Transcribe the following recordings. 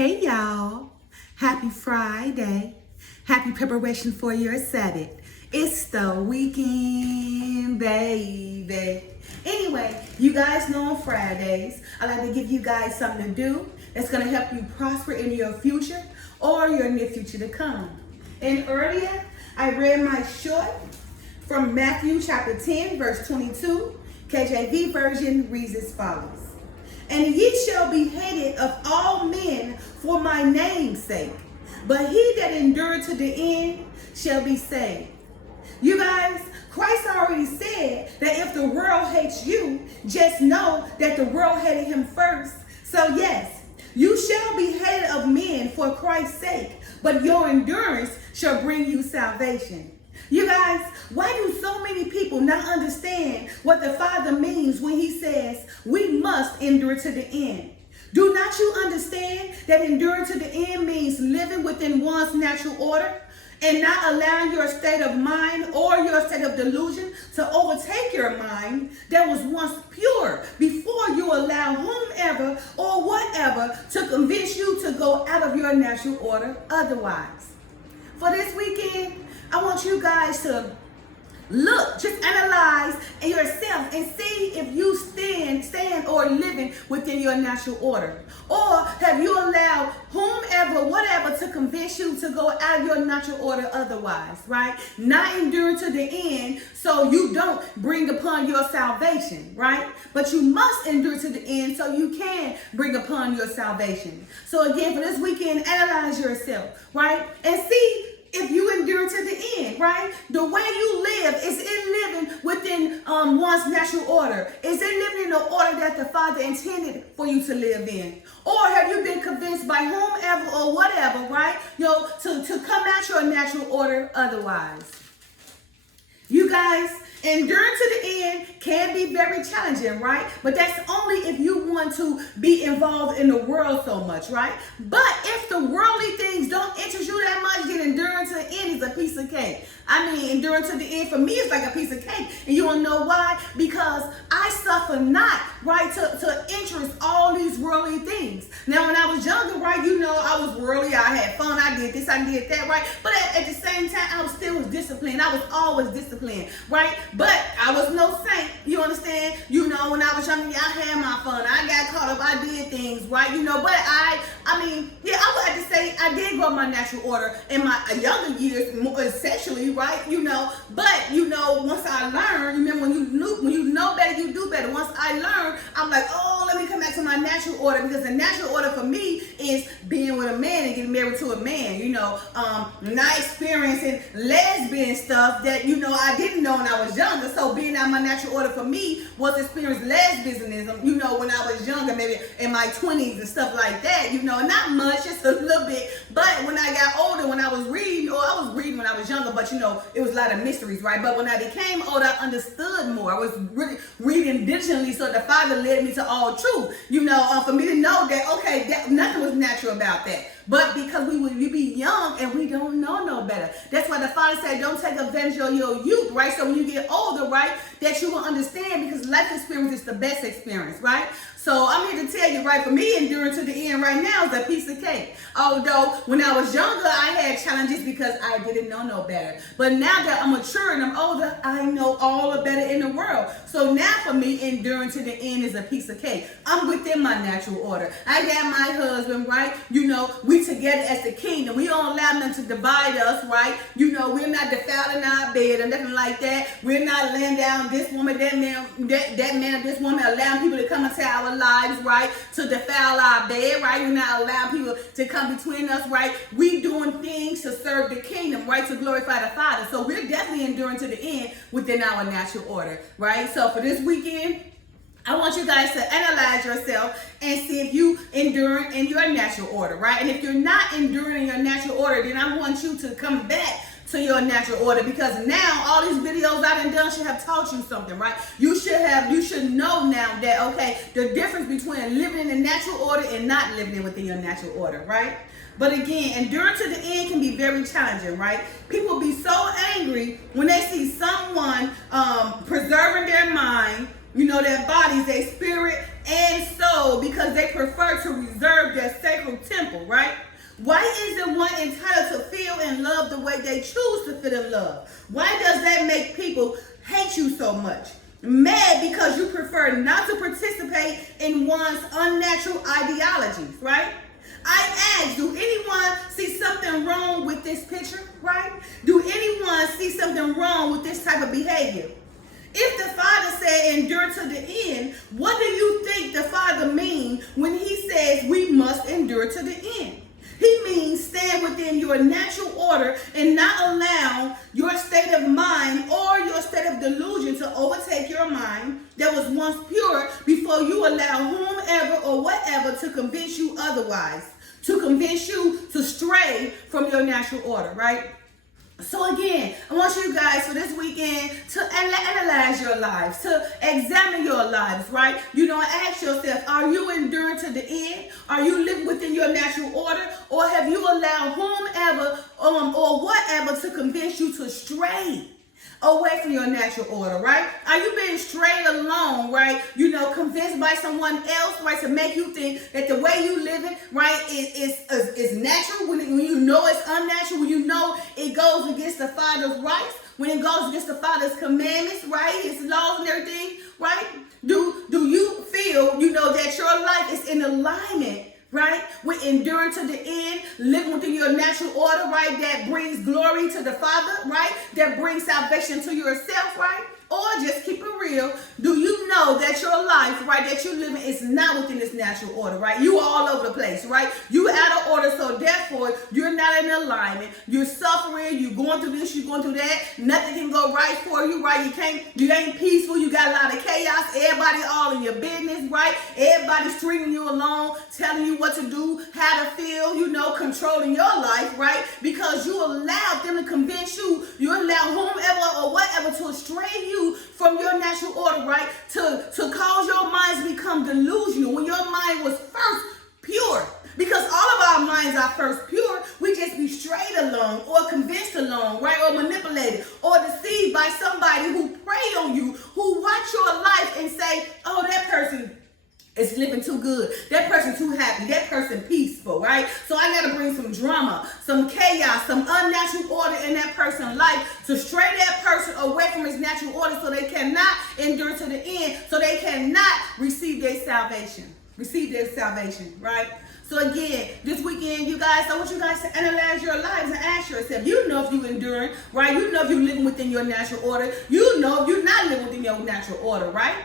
Hey y'all, happy Friday. Happy preparation for your Sabbath. It's the weekend, baby. Anyway, you guys know on Fridays, I like to give you guys something to do that's going to help you prosper in your future or your near future to come. And earlier, I read my short from Matthew chapter 10, verse 22. KJV version reads as follows. And ye shall be hated of all men for my name's sake, but he that endureth to the end shall be saved. You guys, Christ already said that if the world hates you, just know that the world hated him first. So yes, you shall be hated of men for Christ's sake, but your endurance shall bring you salvation. You guys, why do so many people not understand what the Father means when he says we must endure to the end? Do not you understand that enduring to the end means living within one's natural order and not allowing your state of mind or your state of delusion to overtake your mind that was once pure before you allow whomever or whatever to convince you to go out of your natural order otherwise? For this weekend, I want you guys to look, just analyze yourself and see if you stand or living within your natural order. Or have you allowed whomever, whatever, to convince you to go out of your natural order otherwise, right? Not enduring to the end so you don't bring upon your salvation, right? But you must endure to the end so you can bring upon your salvation. So again, for this weekend, analyze yourself, right? And see if you endure to the end, right? The way you live, is it living within one's natural order? Is it living in the order that the Father intended for you to live in? Or have you been convinced by whomever or whatever, right? To come out your natural order otherwise? You guys, enduring to the end can be very challenging, right? But that's only if you want to be involved in the world so much, right? But if the worldly things don't interest you that much, then enduring to the end is a piece of cake. I mean, enduring to the end for me is like a piece of cake. And you don't know why? Because I suffer not, right, to interest all these worldly things. Now, when I was younger, right, you know, I was worldly. I had fun. I did this, I did that, right? But at the same time, I was still disciplined. I was always disciplined, right? But I was no saint, you understand? You know, when I was younger, I had my fun. I got caught up. I did things, right? You know, but I mean, yeah, I would have to say I did go my natural order in my younger years, more sexually, right? You know, but you know, once I learned, remember when you know better, you do better. Once I learned, I'm like, oh, let me come back to my natural order, because the natural order for me is being with a man and getting married to a man. You know, not experiencing lesbian stuff that, you know, I didn't know when I was younger. So being out my natural order for me was experience lesbianism, you know, when I was younger, maybe in my 20s and stuff like that, you know, not much, just a little bit. But when I got older, when I was reading, or I was reading when I was younger, but you know, it was a lot of mysteries, right? But when I became older, I understood more. I was really reading diligently, so the Father led me to all truth, you know, for me to know that, okay, that nothing was natural about that. But because we be young and we don't know no better. That's why the Father said, don't take advantage of your youth, right? So when you get older, right, that you will understand, because life experience is the best experience, right? So I'm here to tell you, right, for me, enduring to the end right now is a piece of cake. Although when I was younger, I had challenges because I didn't know no better. But now that I'm mature and I'm older, I know all the better in the world. So now for me, enduring to the end is a piece of cake. I'm within my natural order. I got my husband, right? You know, we together as the kingdom. We don't allow them to divide us, right? You know, we're not defiling our bed or nothing like that. We're not laying down this woman, that man, or this woman, allowing people to come into our lives, right, to defile our bed, right? We're not allowing people to come between us, right? We doing things to serve the kingdom, right, to glorify the Father. So we're definitely enduring to the end within our natural order, right? So for this weekend, I want you guys to analyze yourself and see if you enduring in your natural order, right? And if you're not enduring in your natural order, then I want you to come back to your natural order, because now all these videos I've done should have taught you something, right? You should know now that, okay, the difference between living in the natural order and not living within your natural order, right? But again, enduring to the end can be very challenging, right? People be so angry when they see someone preserving their mind, you know, their bodies, their spirit, and soul, because they prefer to reserve their sacred temple, right? Why isn't one entitled to feel and love the way they choose to feel and love? Why does that make people hate you so much? Mad because you prefer not to participate in one's unnatural ideologies, right? I ask, do anyone see something wrong with this picture, right? Do anyone see something wrong with this type of behavior? If the Father said endure to the end, what do you think the Father means when he says we must endure to the end? He means stand within your natural order and not allow your state of mind or your state of delusion to overtake your mind that was once pure before you allow whomever or whatever to convince you otherwise, to convince you to stray from your natural order, right? So again, I want you guys for this weekend to analyze your lives, to examine your lives, right? Ask yourself, are you enduring to the end? Are you living within your natural order? Or have you allowed whomever or whatever to convince you to stray away from your natural order, right? Are you being strayed along, right? Convinced by someone else, right, to make you think that the way you living, right, is natural when you know it's unnatural, when you know it goes against the Father's rights, when it goes against the Father's commandments, right, His laws and everything, right? Do you feel, that your life is in alignment, right, with enduring to the end, living within your natural order, right, that brings glory to the Father, right, that brings salvation to yourself, right? Or just keep it real, do you know that your life, right, that you live in is not within this natural order, right? You all over the place, right? You out of order, so therefore, you're not in alignment. You're suffering, you're going through this, you're going through that. Nothing can go right for you, right? You ain't peaceful, you got a lot of chaos. Everybody all in your business, right? Everybody stringing you along, telling you what to do, how to feel, controlling your life, right? Because you allowed them to convince you, you allowed whomever or whatever to stray you from your natural order, right? To cause your minds to become delusional when your mind was first pure. Because all of our minds are first pure. We just be strayed along or convinced along, right? Or manipulated or deceived by somebody who prey on you, who watch your life and say, oh, that person is living too good. That person too happy. That person peaceful, right? So I got to bring some drama, some chaos, some unnatural order in that person's life to stray that person away from his natural order so they cannot endure to the end, so they cannot receive their salvation. Receive their salvation, right? So again, this weekend, you guys, I want you guys to analyze your lives and ask yourself, if you're enduring, right? If you're living within your natural order. If you're not living within your natural order, right?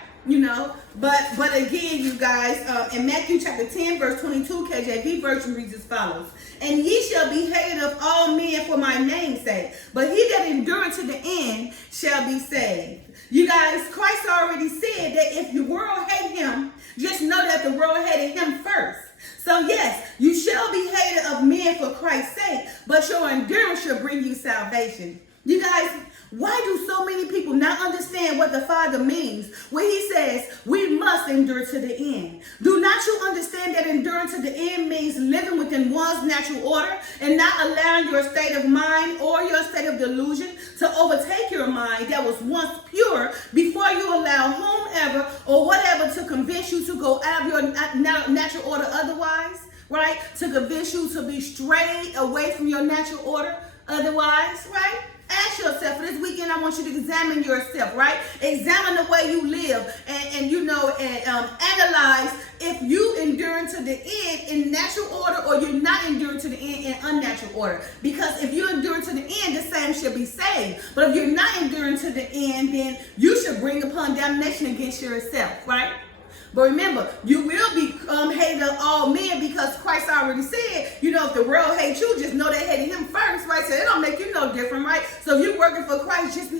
But again, you guys, in Matthew chapter 10, verse 22, KJV version reads as follows. And ye shall be hated of all men for my name's sake, but he that endureth to the end shall be saved. You guys, Christ already said that if the world hate him, just know that the world hated him first. So yes, you shall be hated of men for Christ's sake, but your endurance shall bring you salvation. You guys, why do so many people not understand what the Father means when he says we must endure to the end? Do not you understand that enduring to the end means living within one's natural order and not allowing your state of mind or your state of delusion to overtake your mind that was once pure before you allow whomever or whatever to convince you to go out of your natural order otherwise, right? To convince you to be strayed away from your natural order otherwise, right? Ask yourself, for this weekend, I want you to examine yourself, right? Examine the way you live and analyze if you enduring to the end in natural order or you're not enduring to the end in unnatural order. Because if you're enduring to the end, the same should be saved. But if you're not enduring to the end, then you should bring upon damnation against yourself, right? But remember, you will be hated of all men because Christ already said, if the world hates you, just know they hated him first, right? So it don't make you no different, right? So if you're working for Christ, just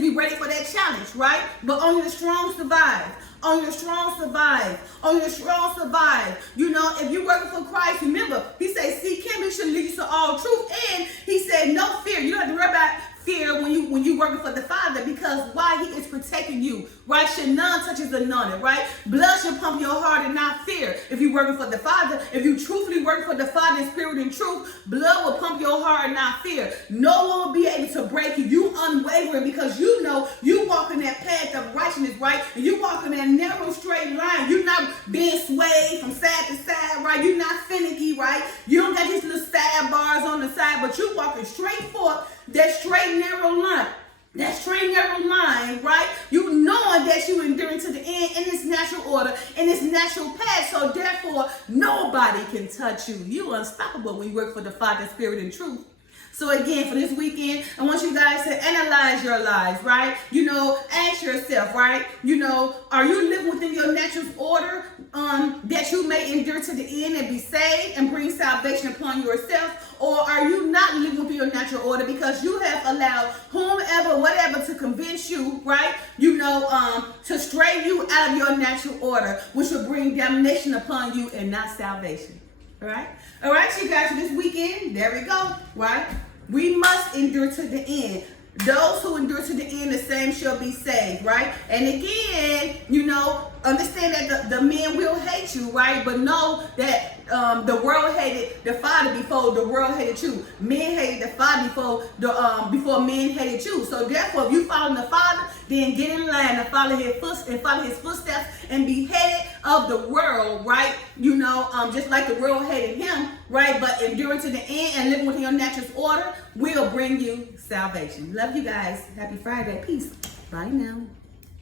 be ready for that challenge, right? But only the strong survive. Only the strong survive. Only the strong survive. If you're working for Christ, remember, he said, seek him, he should lead you to all truth. And he said, no fear. You don't have to worry about fear fear when you working for the Father, because why? He is protecting you, right? Should none touches the anointed, right? Blood should pump your heart and not fear. If you're working for the Father, if you truthfully work for the Father in spirit and truth, blood will pump your heart and not fear. No one will be able to break you. You unwavering because you know you walking that path of righteousness, right? And you walking that narrow straight line. You're not being swayed from side to side, right? You're not finicky, right? You don't got these little side bars on the side, but you walking straight forth that straight narrow line. That straight narrow line, right? You knowing that you enduring to the end in this natural order, in this natural path. So therefore, nobody can touch you. You're unstoppable when you work for the Father, Spirit, and Truth. So again, for this weekend, I want you guys to analyze your lives, right? You know, ask yourself, right? You know, are you living within your natural order that you may endure to the end and be saved and bring salvation upon yourself? Or are you not living within your natural order because you have allowed whomever, whatever to convince you, right? You know, to stray you out of your natural order, which will bring damnation upon you and not salvation. All right, you guys, for this weekend, there we go, right? We must endure to the end. Those who endure to the end, the same shall be saved, right? And again, you know, understand that the men will hate you, right? But know that the world hated the Father before the world hated you. Men hated the Father before men hated you. So therefore, if you follow the Father, then get in line and follow his footsteps and be headed of the world, right? You know, just like the world hated him, right? But enduring to the end and living within your natural order will bring you salvation. Love you guys. Happy Friday. Peace. Bye now.